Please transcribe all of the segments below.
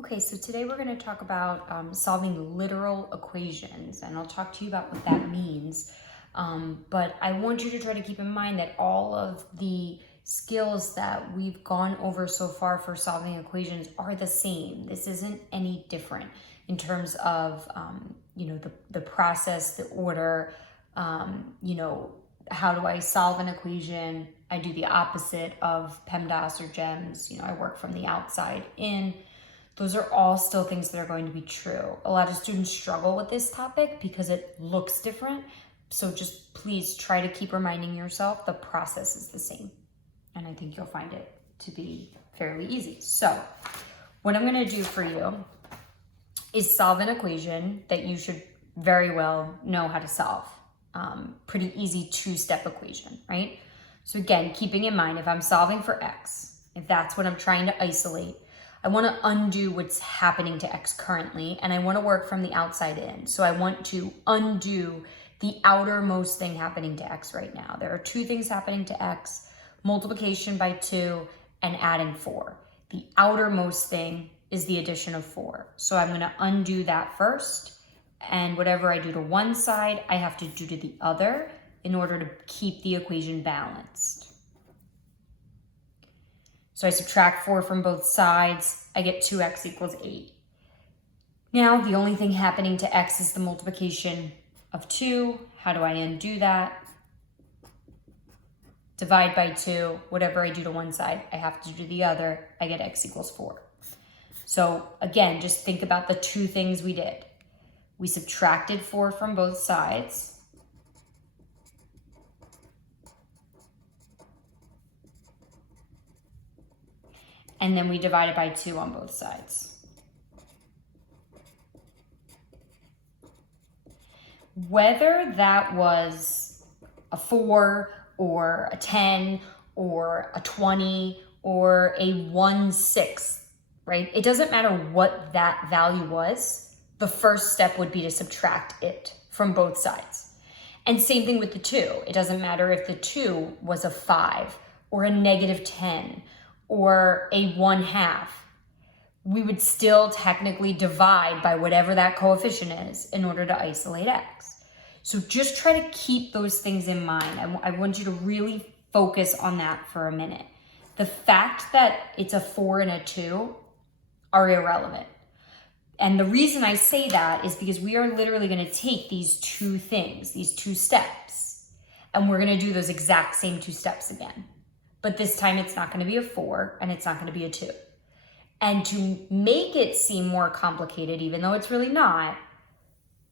Okay, so today we're going to talk about solving literal equations, and I'll talk to you about what that means. But I want you to try to keep in mind that all of the skills that we've gone over so far for solving equations are the same. This isn't any different in terms of, the process, the order, how do I solve an equation? I do the opposite of PEMDAS or GEMS. I work from the outside in. Those are all still things that are going to be true. A lot of students struggle with this topic because it looks different. So just please try to keep reminding yourself the process is the same. And I think you'll find it to be fairly easy. So what I'm going to do for you is solve an equation that you should very well know how to solve. Pretty easy two-step equation, right? So again, keeping in mind, if I'm solving for x, if that's what I'm trying to isolate, I want to undo what's happening to x currently, and I want to work from the outside in. So I want to undo the outermost thing happening to x right now. There are two things happening to x: multiplication by 2 and adding 4. The outermost thing is the addition of 4. So I'm going to undo that first, and whatever I do to one side, I have to do to the other in order to keep the equation balanced. So I subtract 4 from both sides. I get 2x equals 8. Now the only thing happening to x is the multiplication of 2. How do I undo that? Divide by 2. Whatever I do to one side, I have to do to the other. I get x equals 4. So again, just think about the two things we did. We subtracted 4 from both sides. And then we divided by 2 on both sides. Whether that was a 4 or a 10 or a 20 or a 1/6, right? It doesn't matter what that value was. The first step would be to subtract it from both sides. And same thing with the 2. It doesn't matter if the 2 was a 5 or a -10 or a 1/2. We would still technically divide by whatever that coefficient is in order to isolate x. So just try to keep those things in mind. I want you to really focus on that for a minute. The fact that it's a 4 and a 2 are irrelevant. And the reason I say that is because we are literally going to take these two things, these two steps, and we're going to do those exact same two steps again. But this time it's not going to be a 4 and it's not going to be a 2. And to make it seem more complicated, even though it's really not,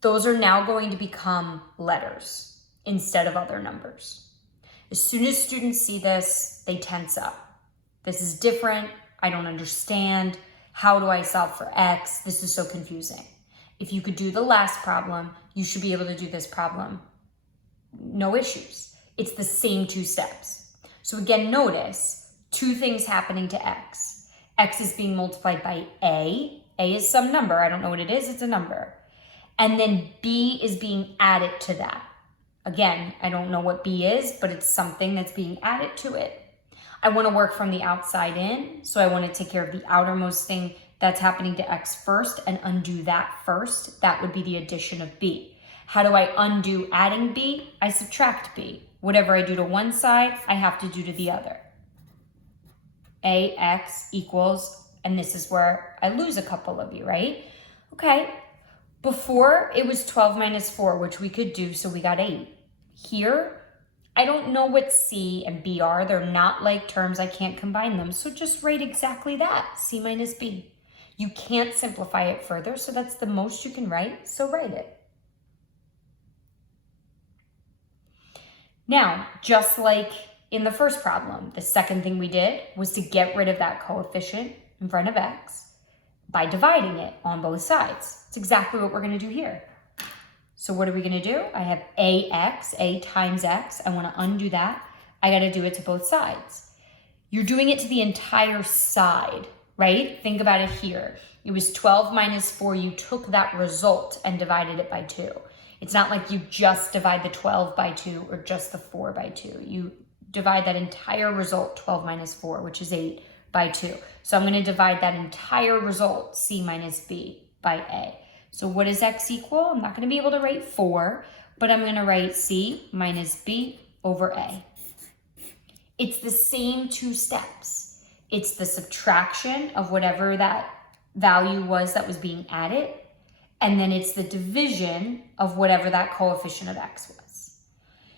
those are now going to become letters instead of other numbers. As soon as students see this, they tense up. This is different. I don't understand. How do I solve for x? This is so confusing. If you could do the last problem, you should be able to do this problem. No issues. It's the same two steps. So again, notice two things happening to x. X is being multiplied by a. A is some number. I don't know what it is. It's a number. And then b is being added to that. Again, I don't know what b is, but it's something that's being added to it. I want to work from the outside in, so I want to take care of the outermost thing that's happening to x first and undo that first. That would be the addition of b. How do I undo adding b? I subtract b. Whatever I do to one side, I have to do to the other. Ax equals, and this is where I lose a couple of you, right? Okay, before it was 12 minus 4, which we could do, so we got 8. Here, I don't know what c and b are. They're not like terms. I can't combine them. So just write exactly that, c minus b. You can't simplify it further, so that's the most you can write, so write it. Now, just like in the first problem, the second thing we did was to get rid of that coefficient in front of x by dividing it on both sides. It's exactly what we're going to do here. So what are we going to do? I have ax, a times x. I want to undo that. I got to do it to both sides. You're doing it to the entire side, right? Think about it here. It was 12 minus 4. You took that result and divided it by 2. It's not like you just divide the 12 by 2 or just the 4 by 2. You divide that entire result, 12 minus 4, which is 8, by 2. So I'm going to divide that entire result, C minus B, by A. So what does X equal? I'm not going to be able to write 4, but I'm going to write C minus B over A. It's the same 2 steps. It's the subtraction of whatever that value was that was being added, and then it's the division of whatever that coefficient of X was.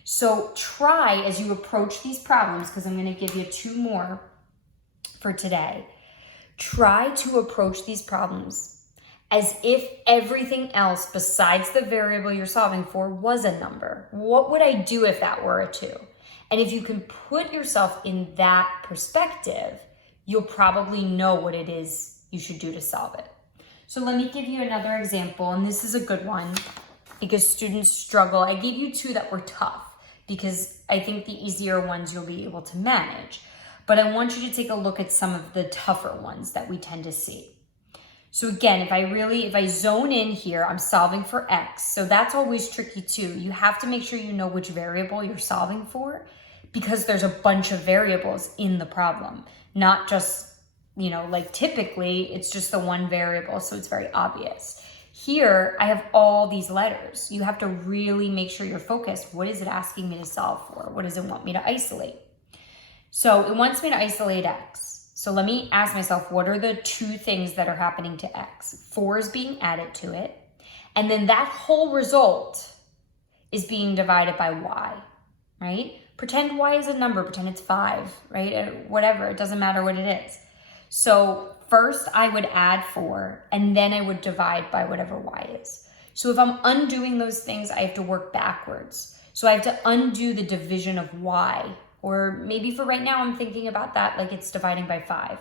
So try, as you approach these problems, because I'm going to give you 2 more for today, try to approach these problems as if everything else besides the variable you're solving for was a number. What would I do if that were a 2? And if you can put yourself in that perspective, you'll probably know what it is you should do to solve it. So let me give you another example, and this is a good one because students struggle. I gave you 2 that were tough because I think the easier ones you'll be able to manage. But I want you to take a look at some of the tougher ones that we tend to see. So again, if I zone in here, I'm solving for X. So that's always tricky too. You have to make sure you know which variable you're solving for because there's a bunch of variables in the problem, not just, like typically it's just the one variable. So it's very obvious. Here, I have all these letters. You have to really make sure you're focused. What is it asking me to solve for? What does it want me to isolate? So it wants me to isolate X. So let me ask myself, what are the 2 things that are happening to X? 4 is being added to it. And then that whole result is being divided by Y, right? Pretend Y is a number, pretend it's 5, right? Whatever, it doesn't matter what it is. So first I would add 4, and then I would divide by whatever Y is. So if I'm undoing those things, I have to work backwards. So I have to undo the division of Y. Or maybe for right now, I'm thinking about that like it's dividing by 5.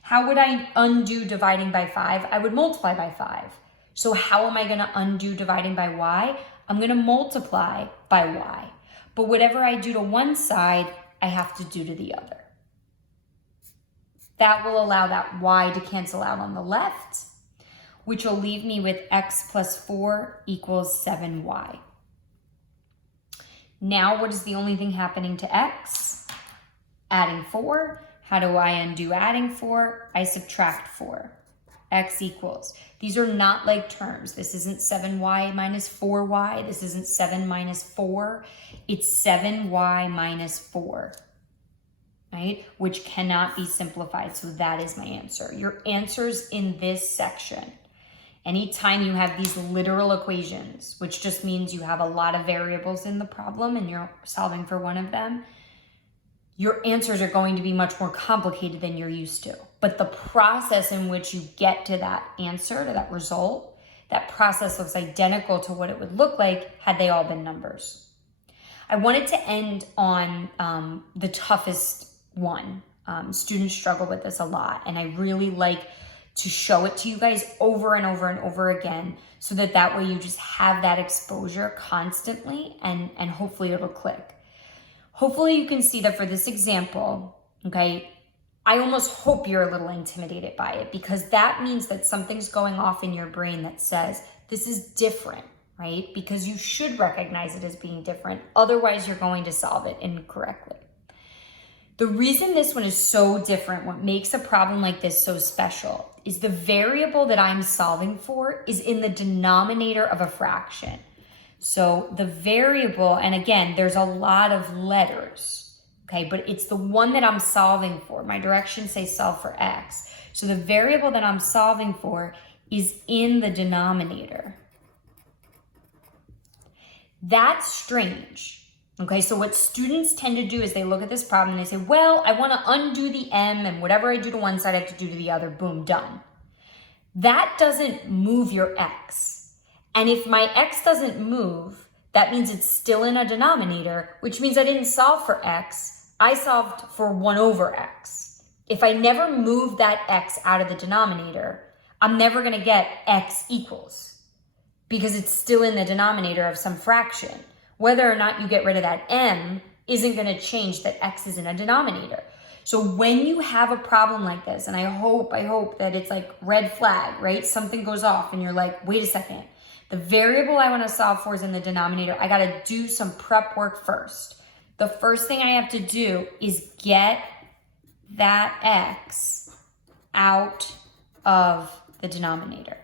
How would I undo dividing by 5? I would multiply by 5. So how am I going to undo dividing by Y? I'm going to multiply by Y. But whatever I do to one side, I have to do to the other. That will allow that Y to cancel out on the left, which will leave me with X plus 4 equals 7Y. Now, what is the only thing happening to X? Adding 4. How do I undo adding 4? I subtract 4. X equals. These are not like terms. This isn't 7Y minus 4Y. This isn't 7 minus 4. It's 7Y minus 4, right? Which cannot be simplified. So that is my answer. Your answer's in this section. Anytime you have these literal equations, which just means you have a lot of variables in the problem and you're solving for one of them, your answers are going to be much more complicated than you're used to. But the process in which you get to that answer, to that result, that process looks identical to what it would look like had they all been numbers. I wanted to end on the toughest one. Students struggle with this a lot, and I really like to show it to you guys over and over and over again so that way you just have that exposure constantly and hopefully it'll click. Hopefully you can see that for this example, okay, I almost hope you're a little intimidated by it because that means that something's going off in your brain that says this is different, right? Because you should recognize it as being different. Otherwise, you're going to solve it incorrectly. The reason this one is so different, what makes a problem like this so special, is the variable that I'm solving for is in the denominator of a fraction. So the variable, and again, there's a lot of letters, okay, but it's the one that I'm solving for. My directions say solve for X. So the variable that I'm solving for is in the denominator. That's strange. Okay, so what students tend to do is they look at this problem and they say, well, I want to undo the M and whatever I do to one side, I have to do to the other. Boom, done. That doesn't move your X. And if my X doesn't move, that means it's still in a denominator, which means I didn't solve for X. I solved for 1 over X. If I never move that X out of the denominator, I'm never going to get X equals because it's still in the denominator of some fraction. Whether or not you get rid of that M isn't going to change that X is in a denominator. So when you have a problem like this, and I hope that it's like red flag, right? Something goes off and you're like, wait a second. The variable I want to solve for is in the denominator. I got to do some prep work first. The first thing I have to do is get that x out of the denominator.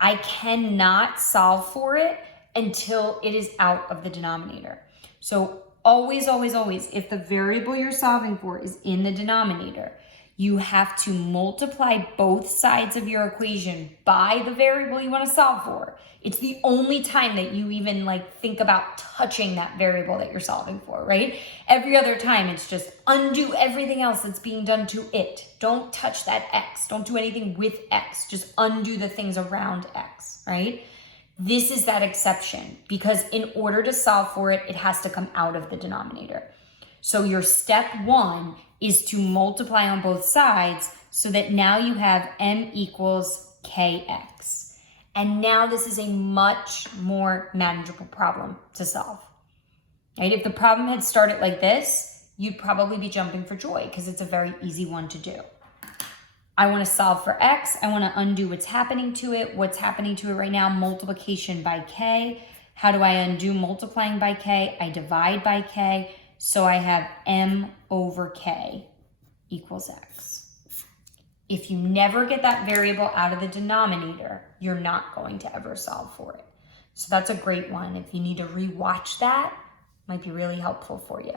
I cannot solve for it until it is out of the denominator. So always, always, always, if the variable you're solving for is in the denominator, you have to multiply both sides of your equation by the variable you want to solve for. It's the only time that you even think about touching that variable that you're solving for, right? Every other time it's just undo everything else that's being done to it. Don't touch that x. Don't do anything with x. Just undo the things around x, right? This is that exception because in order to solve for it, it has to come out of the denominator. So your step one is to multiply on both sides so that now you have m equals kx. And now this is a much more manageable problem to solve. Right? If the problem had started like this, you'd probably be jumping for joy because it's a very easy one to do. I want to solve for x. I want to undo what's happening to it. What's happening to it right now? Multiplication by k. How do I undo multiplying by k? I divide by k. So I have m over k equals x. If you never get that variable out of the denominator, you're not going to ever solve for it. So that's a great one. If you need to rewatch that, might be really helpful for you.